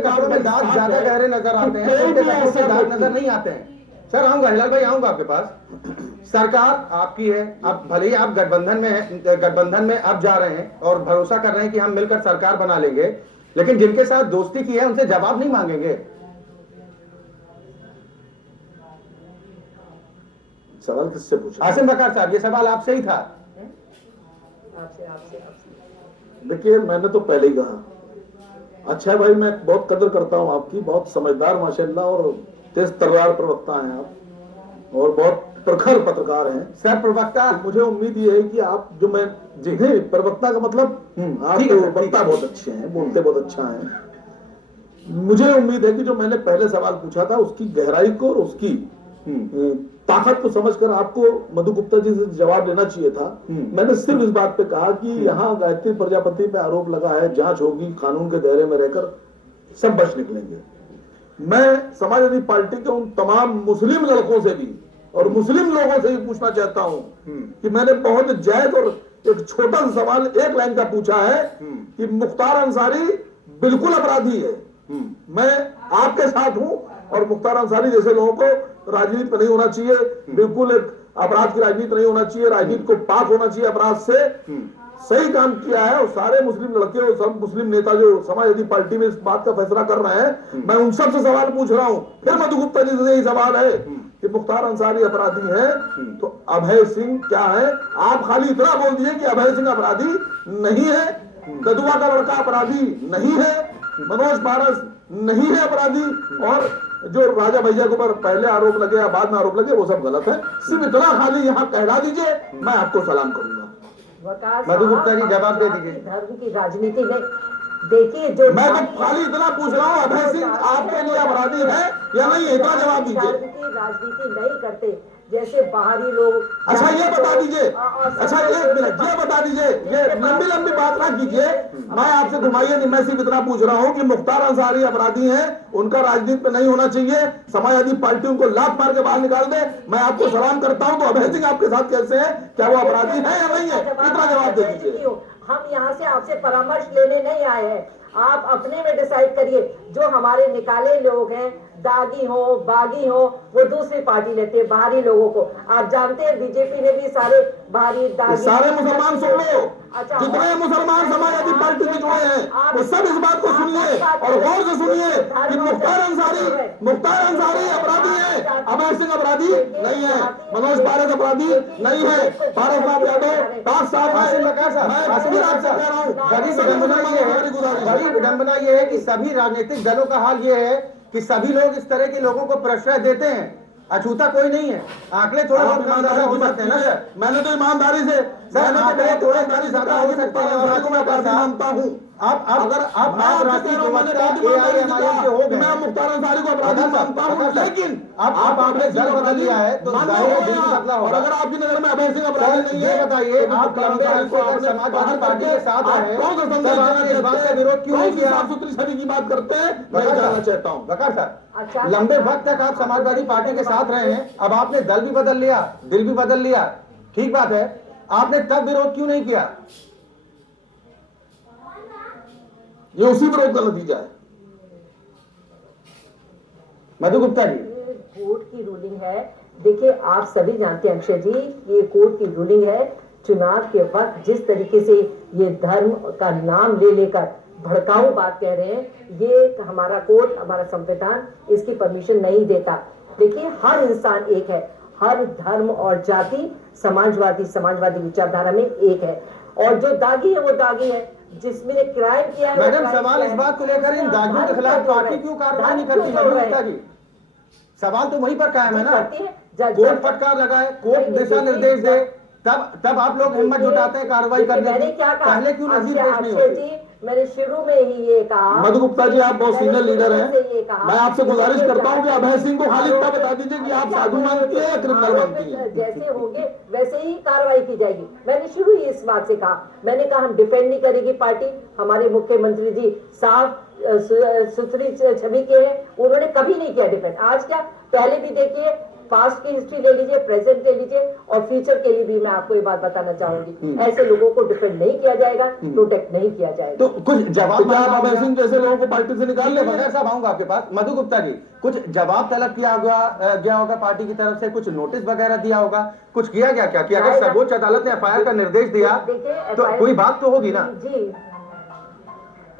कपड़ों में दाग ज्यादा गहरे नजर आते हैं, उनके कपड़ों से दाग नजर नहीं आते हैं। सर आऊंगा, हिलाल भाई आऊंगा आपके पास। सरकार आपकी है, आप भले ही आप गठबंधन में अब जा रहे हैं और भरोसा कर रहे हैं कि हम मिलकर सरकार बना लेंगे, लेकिन जिनके साथ दोस्ती की है उनसे जवाब नहीं मांगेंगे। सवाल किससे पूछा? आसिम बकार साहब, ये सवाल आपसे ही था। देखिए, मैंने तो पहले ही कहा, अच्छा भाई, मैं बहुत कदर करता हूं आपकी, बहुत समझदार माशाल्लाह और तेज तर्रार प्रवक्ता हैं आप, और बहुत प्रखर पत्रकार हैं। सर प्रवक्ता, तो मुझे उम्मीद ये है कि आप जो मैं जी नहीं, प्रवक्ता का मतलब आप वक्ता बहुत अच्छे हैं, बोलते बहुत अच्छा है। मुझे उम्मीद है कि जो मैंने पहले सवाल पूछा था उसकी गहराई को और उसकी ताकत को समझकर आपको मधु गुप्ता जी से जवाब लेना चाहिए था। मैंने सिर्फ इस बात पे कहा कि यहाँ गायत्री प्रजापति पे आरोप लगा है, जांच होगी, कानून के दायरे में रहकर सब बच निकलेंगे। मैं समाजवादी पार्टी के उन तमाम मुस्लिम लड़कों से भी और मुस्लिम लोगों से भी पूछना चाहता हूं कि मैंने बहुत जायज और एक छोटा सा सवाल एक लाइन का पूछा है कि मुख्तार अंसारी बिल्कुल अपराधी है। मैं आपके साथ हूं और मुख्तार अंसारी जैसे लोगों को राजनीति में नहीं होना चाहिए, बिल्कुल एक अपराध की राजनीति नहीं होना चाहिए, राजनीति को पाक होना चाहिए अपराध से। सही काम किया है और सारे मुस्लिम लड़के और सब मुस्लिम नेता जो समाजवादी पार्टी में इस बात का फैसला कर रहे हैं, मैं उन सब से सवाल पूछ रहा हूं। फिर मधु गुप्ता जी से यही सवाल है कि मुख्तार अंसारी अपराधी है तो अभय सिंह क्या है? आप खाली इतना बोल दिए कि अभय सिंह अपराधी नहीं है, गदुआ का लड़का अपराधी नहीं है, मनोज पारस नहीं है अपराधी, और जो राजा भैया के ऊपर पहले आरोप लगे या बाद में आरोप लगे वो सब गलत है। सिर्फ इतना खाली यहाँ कहला दीजिए, मैं आपको सलाम करूंगा। मधु गुप्ता जी जवाब दे दीजिए। धर्म की राजनीति में देखिए, जो मैं तो खाली इतना पूछ रहा हूँ, अभय सिंह आपके लिए अपराधी है या नहीं, इतना जवाब दीजिए। धर्म की राजनीति नहीं करते जैसे बाहरी लोग। अच्छा ये बता दीजिए, अच्छा एक मिनट ये बता दीजिए, ये लंबी लंबी बात ना कीजिए, मैं आपसे घुमाइए नहीं, मैं सिर्फ इतना पूछ रहा हूँ कि मुख्तार अंसारी अपराधी हैं, उनका राजनीति में नहीं होना चाहिए, समाजवादी पार्टी उनको लात मार के बाहर निकाल दे। मैं आपको सलाम करता हूँ, तो अभय सिंह आपके साथ कैसे है? क्या वो अपराधी है या नहीं है? इतना जवाब दे दीजिए। हम यहाँ से आपसे परामर्श लेने नहीं आए हैं, आप अपने में डिसाइड करिए। जो हमारे निकाले लोग हैं, दागी हो बागी हो, वो दूसरी पार्टी लेते हैं बाहरी लोगों को। आप जानते हैं बीजेपी ने भी सारे बाहरी दागी, सारे मुसलमान सुन लो, जितने मुसलमान समाजवादी पार्टी में जुड़े हैं वो सब इस बात को सुनिए और गौर से सुनिए कि मुख्तार अंसारी अपराधी है, अभय सिंह अपराधी नहीं है, मनोज पारस अपराधी नहीं है, पारस राव यादव पांच साल बड़ी विडंबना ये है कि सभी राजनीतिक दलों का हाल ये है कि सभी लोग इस तरह के लोगों को प्रश्रय देते हैं, अछूता कोई नहीं है। आंकड़े थोड़ा बहुत ईमानदारी हो सकते हैं ना सर? मैंने तो ईमानदारी से थोड़ा ज्यादा हो सकता है और मैं मानता हूँ। आप अगर आप राष्ट्रीय प्रवक्ता AIMIM के हो गए, मैं मुख्तार अंसारी को अपराधी मानता हूँ, लेकिन आप आपने दल बदल लिया है तो बदला होगा। अगर आपकी नजर में अभय सिंह अपराधी नहीं है, ये बताइए, आप लंबे अरसे तक समाजवादी पार्टी के साथ रहे, तब आपने इस बात से विरोध क्यों नहीं किया? साफ सुथरी छवि की बात करते हैं, मैं जानना चाहता हूँ। बकार साहब, लंबे वक्त तक आप समाजवादी पार्टी के साथ रहे हैं, अब आपने दल भी बदल लिया, दिल भी बदल लिया, ठीक बात है, आपने तब विरोध क्यों नहीं किया? ये उसी विरोध का नतीजा है। मधु गुप्ता जी, कोर्ट की रूलिंग है। देखिए, आप सभी जानते हैं अक्षय जी, ये कोर्ट की रूलिंग है। चुनाव के वक्त जिस तरीके से ये धर्म का नाम ले लेकर भड़काऊ बात कह रहे हैं, ये हमारा कोर्ट, हमारा संविधान इसकी परमिशन नहीं देता। देखिए, हर इंसान एक है, हर धर्म और जाति समाजवादी विचारधारा में एक है, और जो दागी है वो दागी है, जिसमें क्राइम किया है। मैडम, सवाल इस बात को लेकर इन दागियों के खिलाफ पार्टी क्यों कार्रवाई नहीं करती? मधु गुप्ता जी, सवाल तो वहीं पर कायम है ना। कोर्ट फटकार लगाए, कोर्ट दिशा निर्देश दे, तब आप लोग हिम्मत जुटाते हैं कार्रवाई करने की। पहले क्यों नजीर पेश नहीं होती? मैंने शुरू में ही ये कहा। मधु गुप्ता जी, आप बहुत सीनियर लीडर हैं, मैं आपसे गुजारिश करता हूं कि अभय सिंह को खाली इतना बता दीजिए कि आप साधु मानती हैं या क्रिमिनल मानती हैं? जैसे होंगे वैसे ही कार्रवाई की जाएगी। मैंने शुरू ही इस बात से कहा, मैंने कहा हम डिफेंड नहीं करेगी पार्टी। हमारे मुख्यमंत्री जी साफ सुथरी छवि के हैं, उन्होंने कभी नहीं किया डिफेंड। आज क्या, पहले भी देखिए पास्ट की हिस्ट्री ले लीजिए, प्रेजेंट के लीजिए और फ्यूचर के लिए भी मैं आपको ये बात बताना चाहूंगी, ऐसे लोगों को डिफेंड नहीं किया जाएगा, प्रोटेक्ट नहीं किया जाएगा। तो कुछ जवाब क्या आप अभय सिंह जैसे लोगों को पार्टी से निकाल ले? बगैर साहब आऊंगा आपके पास। मधु गुप्ता जी, कुछ जवाब तलब किया गया होगा पार्टी की तरफ से, कुछ नोटिस वगैरह दिया होगा, कुछ किया गया क्या? कि अगर सर्वोच्च अदालत ने एफआईआर का निर्देश दिया तो कोई बात तो होगी ना? जी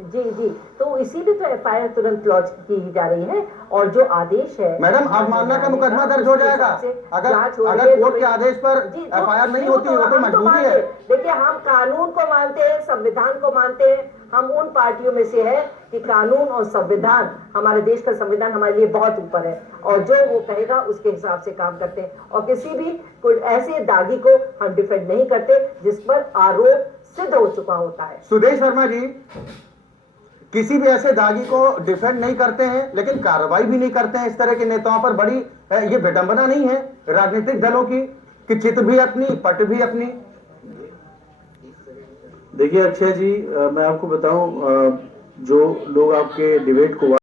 जी जी, तो इसीलिए तो एफआईआर तुरंत लॉन्च की जा रही है और जो आदेश है मैडम, अवमानना का मुकदमा दर्ज हो जाएगा अगर कोर्ट के आदेश पर एफआईआर नहीं होती, वो तो मजबूरी है। देखिए, हम कानून को मानते हैं, संविधान को मानते हैं, हम उन पार्टियों में से है कि कानून और संविधान, हमारे देश का संविधान हमारे लिए बहुत ऊपर है और जो वो कहेगा उसके हिसाब से काम करते हैं और किसी भी ऐसे दागी को हम डिफेंड नहीं करते जिस पर आरोप सिद्ध हो चुका होता है। सुदेश शर्मा जी, किसी भी ऐसे दागी को डिफेंड नहीं करते हैं लेकिन कार्रवाई भी नहीं करते हैं इस तरह के नेताओं पर। बड़ी ये विडंबना नहीं है राजनीतिक दलों की कि चित भी अपनी, पट भी अपनी? देखिए अक्षय जी, मैं आपको बताऊं, जो लोग आपके डिबेट को